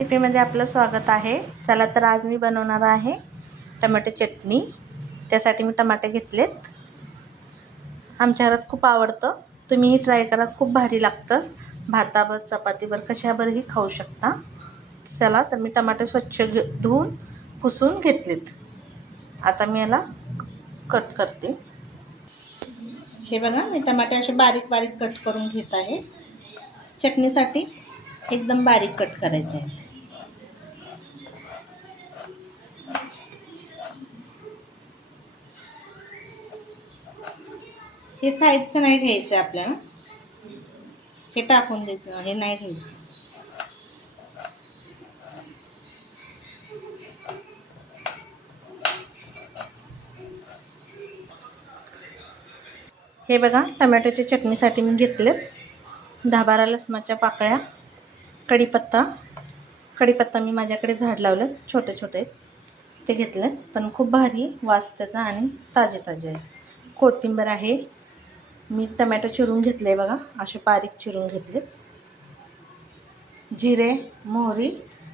रेसिपीमध्ये आपलं स्वागत आहे. चला तर आज मी बनवणार आहे टमाटे चटणी. त्यासाठी मी टमाटे घेतलेत. आमच्या घरात खूप आवडतं. तुम्हीही ट्राय करा खूप भारी लागतं. भातावर चपातीवर कशावरही खाऊ शकता. चला तर मी टमाटे स्वच्छ घे धुवून पुसून घेतलेत. आता मी याला कट करते. हे बघा मी टमाटे असे बारीक बारीक कट करून घेत आहे. चटणीसाठी एकदम बारीक कट करायचे आहेत. हे साईडचं नाही घ्यायचं आपल्याला. हे टाकून देत. हे नाही घ्यायचं. हे बघा टमॅटोच्या चटणीसाठी मी घेतले. दहा बारा लसणाच्या पाकळ्या कढीपत्ता. कढीपत्ता मी माझ्याकडे झाड लावलं. छोटे छोटे ते घेतलं. पण खूप भारी वास त्याचा आणि ताजे ताजे आहे कोथिंबीर आहे मी टमॅटो चिरून घेतले बघा. असे बारीक चिरून घेतले जिरे मोहरी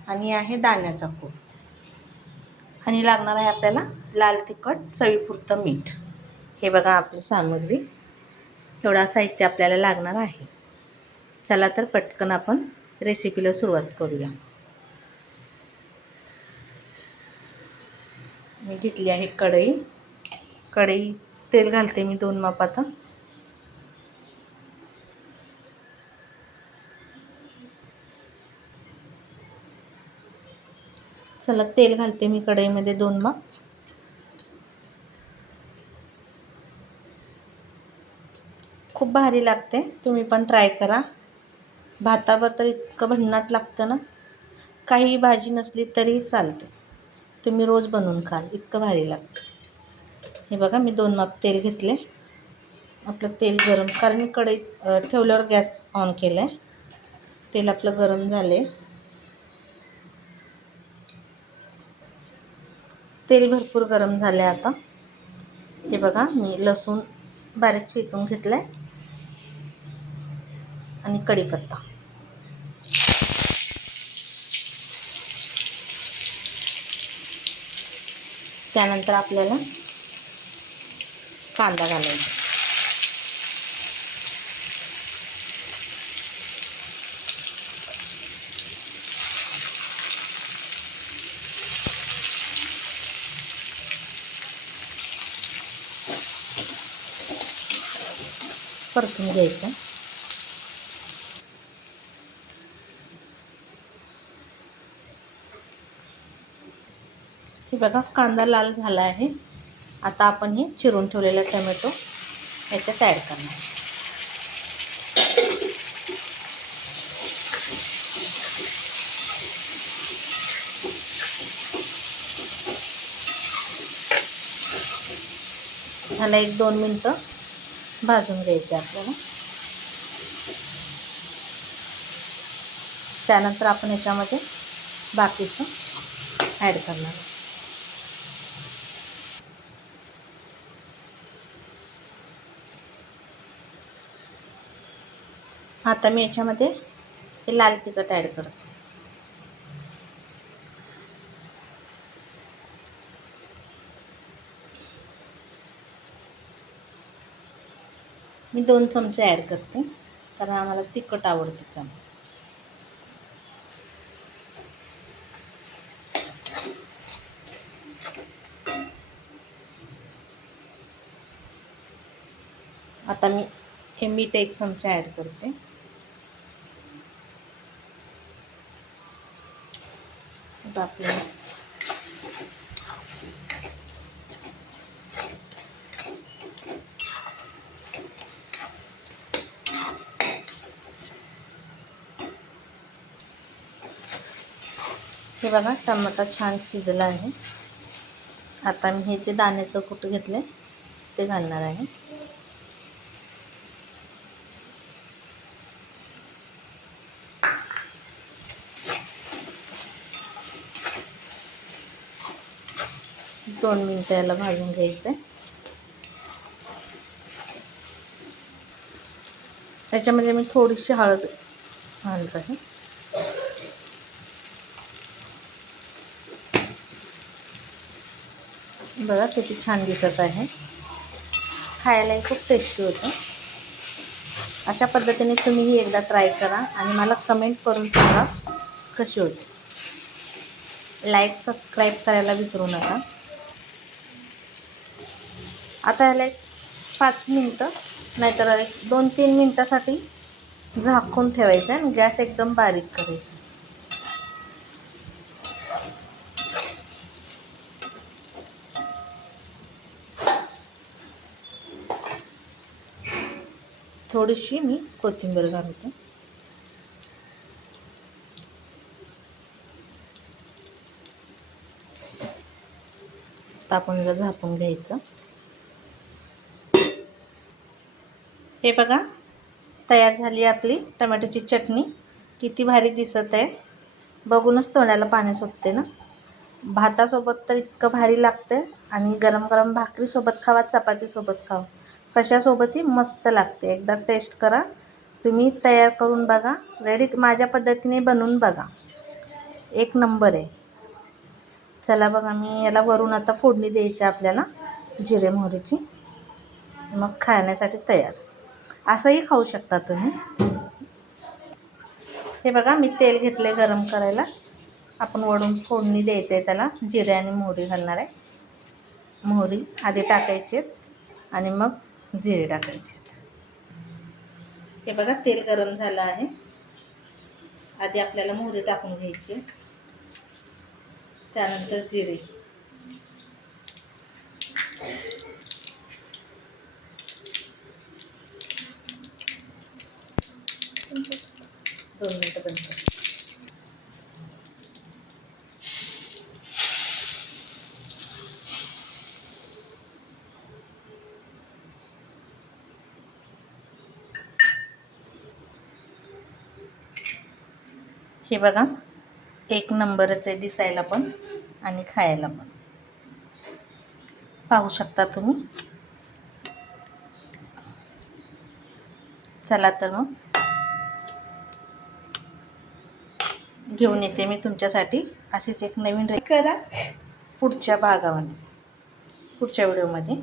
आणि आहे दाण्याचा कूट आणि लागणार आहे आपल्याला लाल तिखट चवीपुरतं मीठ. हे बघा आपली सामग्री. एवढा साहित्य आपल्याला लागणार आहे. चला तर पटकन आपण रेसिपीला सुरुवात करूया. मी घेतली आहे कढई. कढई तेल घालते मी दोन मापात चला तेल घालते मी कढईमध्ये दोन माप खूप भारी लागते तुम्ही पण ट्राय करा. भातावर तर इतकं भन्नाट लागतं ना. काही भाजी नसली तरीही चालते. तुम्ही रोज बनवून खाल इतकं भारी लागतं. हे बघा मी दोन माप तेल घेतले. आपलं तेल गरम कारण मी कढईत ठेवल्यावर गॅस ऑन केलं आहे तेल आपलं गरम झाले तेल भरपूर गरम झाले आता. हे बघा मी लसूण बारीक चिचून घेतलं आहे आणि कढीपत्ता. त्यानंतर आपल्याला कांदा घालायचा. परतून घ्यायचं. हे बघा कांदा लाल झाला आहे. आता आपण हे चिरून ठेवलेला टोमॅटो याच्यात ॲड करणार. झाला एक दोन मिनटं. भाजून घ्यायचे आपल्याला. त्यानंतर आपण याच्यामध्ये बाकीचं ॲड करणार आता मी याच्यामध्ये ते लाल तिखट ॲड करते. मी दोन चमचे ॲड करते. कारण आम्हाला तिखट आवडते त्यामुळे. आता मी हे मीठ एक चमचा ॲड करते. आता आपल्याला हे बघा टमाटा छान शिजला आहे. आता मी हे जे दाण्याचं कूट घेतलं ते घालणार आहे. दोन मिनटं याला भाजून घ्यायचं. आहे त्याच्यामध्ये मी थोडीशी हळद घालत आहे. बघा किती छान दिसत आहे. खायलाही खूप टेस्टी होतं. अशा पद्धतीने तुम्हीही एकदा ट्राय करा आणि मला कमेंट करून सांगा कशी होती. लाईक सबस्क्राईब करायला विसरू नका. आता याला एक पाच मिनटं नाहीतर एक दोन तीन मिनटासाठी झाकून ठेवायचं आणि गॅस एकदम बारीक करायचा. थोडीशी मी कोथिंबीर घालते. तापणीला झापून घ्यायचं. हे बघा तयार झाली आपली टमॅटोची चटणी. किती भारी दिसत आहे. बघूनच तोंडाला पाणी सुटते ना. भातासोबत तर इतकं भारी लागतं आणि गरम गरम भाकरीसोबत खावा चपातीसोबत खावा. कशासोबतही मस्त लागते. एकदा टेस्ट करा. तुम्ही तयार करून बघा. रेडी माझ्या पद्धतीने बनवून बघा. एक नंबर आहे. चला बघा मी याला वरून आता फोडणी द्यायची आहे आपल्याला. जिरे मोहरीची. मग खाण्यासाठी तयार. असंही खाऊ शकता तुम्ही. हे बघा मी तेल घेतले गरम करायला. आपण वडून फोडणी द्यायचं आहे त्याला. जिरे आणि मोहरी घालणार आहे. मोहरी आधी टाकायची आणि मग जिरे टाकायचे हे बघा तेल गरम झालं आहे. आधी आपल्याला मोहरी टाकून घ्यायची. त्यानंतर जिरे. दोन मिनटं बंद हे बघा एक नंबरच आहे दिसायला पण आणि खायला पण. पाहू शकता तुम्ही? चला तर मग. घेऊन येते मी तुमच्यासाठी अशीच एक नवीन रे करा पुढच्या भागामध्ये पुढच्या व्हिडिओमध्ये.